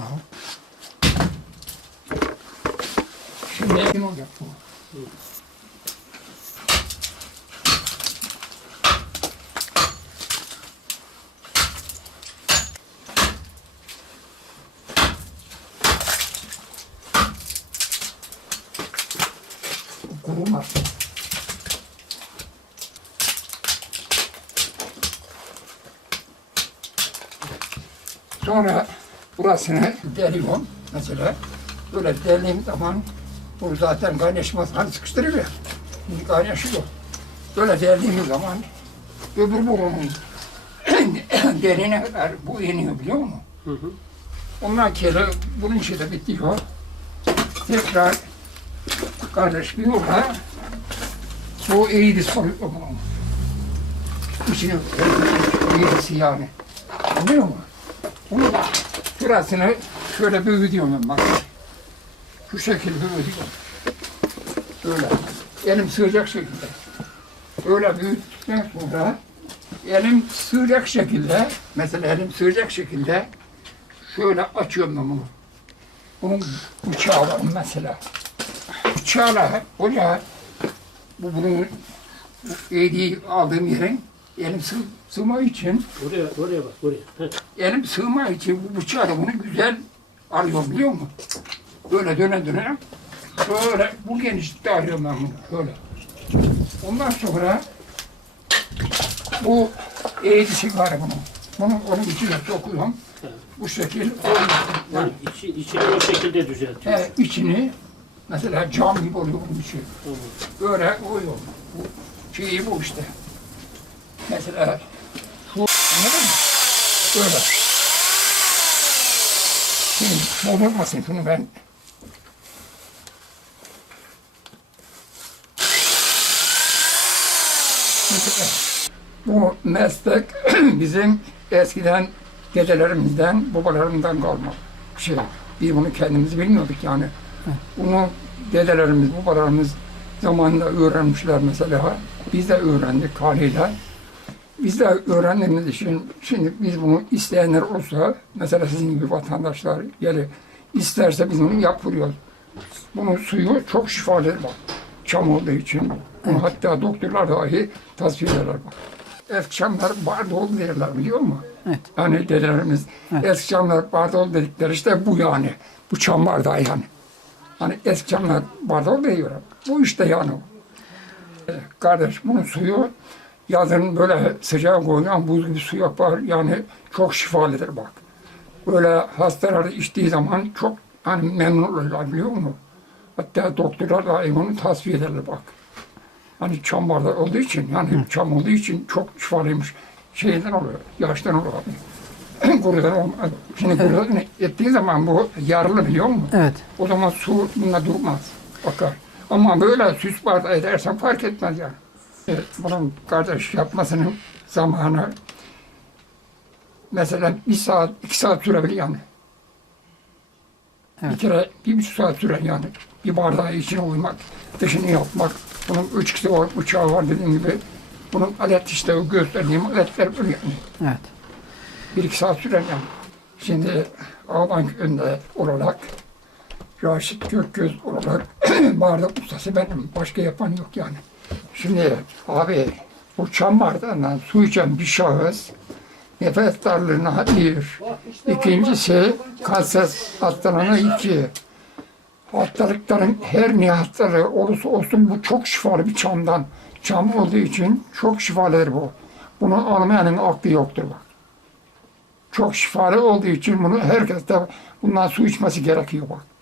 なの？ここが。それ。Burasını deliyorum mesela. Böyle deldiğim zaman bu zaten kaynaşmaz. Hani sıkıştırır ya. Şimdi kaynaşıyor. Böyle deldiğimiz zaman öbür burunun derine kadar bu iniyor biliyor musun? Ondan kere bunun işi de bitiyor. Tekrar yola bu iyiydi soruyor bunun. İçine iyisi yani. Anlıyor musun? Bunu da burasını şöyle büyütüyorum ben bak. Şu şekilde büyütüyorum. Böyle. Elim sığacak şekilde. Öyle büyüttükten sonra elim sığacak şekilde, mesela elim sığacak şekilde şöyle açıyorum ben bunu. Bunun bıçağı var mesela. Bıçağla, ocağı, bu bunun eğdiği aldığım yerin elim sığ, sığma için Oraya, oraya bak, oraya. Heh. elim sığma için bu bıçağı bunu güzel arıyorum biliyor musun? Böyle döne döne böyle bu genişlikte arıyorum ben bunu böyle. Ondan sonra bu eğdisi var bunun. Bunu onun içine sokuyorum. Bu şekil Yani içi, içini o şekilde düzeltiyor. he, içini mesela cam gibi oluyor bunun içi. Tamam. Böyle oluyor. Bu şeyi bu işte. Mesela şu anladın mı? Böyle. Şimdi bozulmasın şunu ben Bu meslek bizim eskiden dedelerimizden, babalarımızdan kalma bir şey. Biz bunu kendimiz bilmiyorduk yani. Bunu dedelerimiz, babalarımız zamanında öğrenmişler mesela. Biz de öğrendik haliyle. Biz de öğrendiğimiz için şimdi biz bunu isteyenler olsa mesela sizin gibi vatandaşlar gelip isterse biz bunu yapıyoruz. Bunun suyu çok şifalı bak. Çam olduğu için. Bunu hatta doktorlar dahi tasvir ederler bak. Bardol derler biliyor musun? Evet. Hani dedelerimiz eski çamlar bardol dedikleri işte bu yani. Bu çam bardağı yani. Hani eski çamlar bardol diyor. Bu işte yani Kardeş bunun suyu yazın böyle sıcağa koyulan buz gibi su yapar. Yani çok şifalıdır bak. Böyle hastalar içtiği zaman çok hani memnun olurlar biliyor musun? Hatta doktorlar da onu tasfiye ederler bak. Hani çam bardağı olduğu için yani çam olduğu için çok şifalıymış. Şeyden oluyor, yaştan oluyor. kurudan olmaz. Şimdi kurudan ettiği zaman bu yarılı biliyor musun? Evet. O zaman su bunda durmaz. Bakar. Ama böyle süs bardağı edersen fark etmez yani. Evet, bunun kardeş yapmasının zamanı mesela bir saat, iki saat sürebilir yani. Bir Evet. kere bir buçuk saat sürer yani. Bir bardağı içine uymak, dışını yapmak. Bunun üç kişi var, bıçağı var dediğim gibi. Bunun alet işte o gösterdiğim aletler böyle yani. Evet. Bir iki saat sürer yani. Şimdi Ağban köyünde olarak Raşit Gökgöz olarak bardak ustası benim. Başka yapan yok yani. Şimdi abi bu çam bardağından su içen bir şahıs nefes darlığına bir. İkincisi kanser hastalığına iki. Hastalıkların her ne hastalığı olursa olsun bu çok şifalı bir çamdan. Çam olduğu için çok şifalıdır bu. Bunu almayanın aklı yoktur bak çok şifalı olduğu için bunu herkes de bundan su içmesi gerekiyor bak.